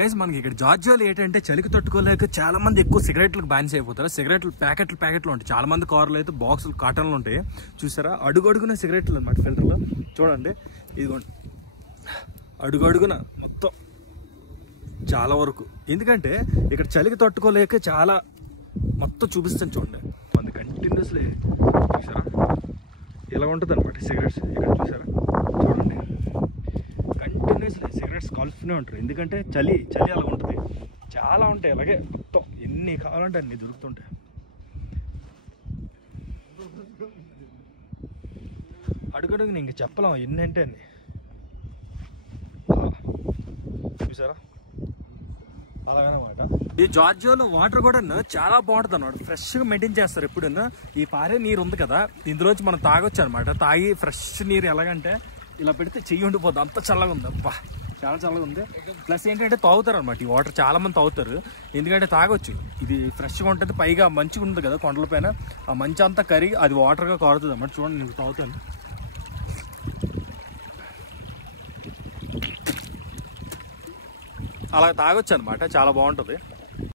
Guys మనకి ఇక్కడ జార్జియాలో ఏంటంటే చలికి తట్టుకోలేక చాలా మంది ఎక్కువ సిగరెట్లకు బానిస అయిపోతారు. సిగరెట్లు ప్యాకెట్లు ఉంటాయి. చాలా మంది కార్లు అయితే బాక్సులు కాటన్లు ఉంటాయి. చూసారా అడుగున సిగరెట్లు అనమాట ఫిల్టర్లో. చూడండి ఇదిగోండి అడుగున మొత్తం చాలా వరకు. ఎందుకంటే ఇక్కడ చలికి తట్టుకోలేక చాలా మొత్తం చూపిస్తాను చూడండి. మనది కంటిన్యూస్లీ చూసారా ఇలా ఉంటుంది అనమాట సిగరెట్స్. ఇక్కడ చూసారా చూడండి కంటిన్యూస్లీ సిగరెట్స్ కాల్స్తూనే ఉంటారు. ఎందుకంటే చలి అలా ఉంటుంది. చాలా ఉంటాయి అలాగే మొత్తం ఎన్ని కావాలంటే అన్ని దొరుకుతుంటాయి. అడుగడుగు ఇంక చెప్పలేం ఎన్ని అంటే అన్ని. చూసారా అలాగనమాట. ఈ జార్జియాలో వాటర్ కూడా చాలా బాగుంటుంది అనమాట. ఫ్రెష్గా మెయింటైన్ చేస్తారు ఎప్పుడన్నా. ఈ పారే నీరు ఉంది కదా ఇందులోంచి మనం తాగొచ్చు అనమాట. తాగి ఫ్రెష్ నీరు ఎలాగంటే ఇలా పెడితే చెయ్యి ఉండిపోద్ది. అంత చల్లగా ఉంది. అబ్బా చాలా చల్లగా ఉంది. ప్లస్ ఏంటంటే తాగుతారు అనమాట ఈ వాటర్. చాలా మంది తాగుతారు ఎందుకంటే తాగొచ్చు. ఇది ఫ్రెష్గా ఉంటుంది. పైగా మంచిగా ఉంది కదా కొండల పైన. ఆ మంచి అంతా కరిగి అది వాటర్గా కారుతుంది అన్నమాట. చూడండి నేను తాగుతాను. అలా తాగొచ్చు అనమాట. చాలా బాగుంటుంది.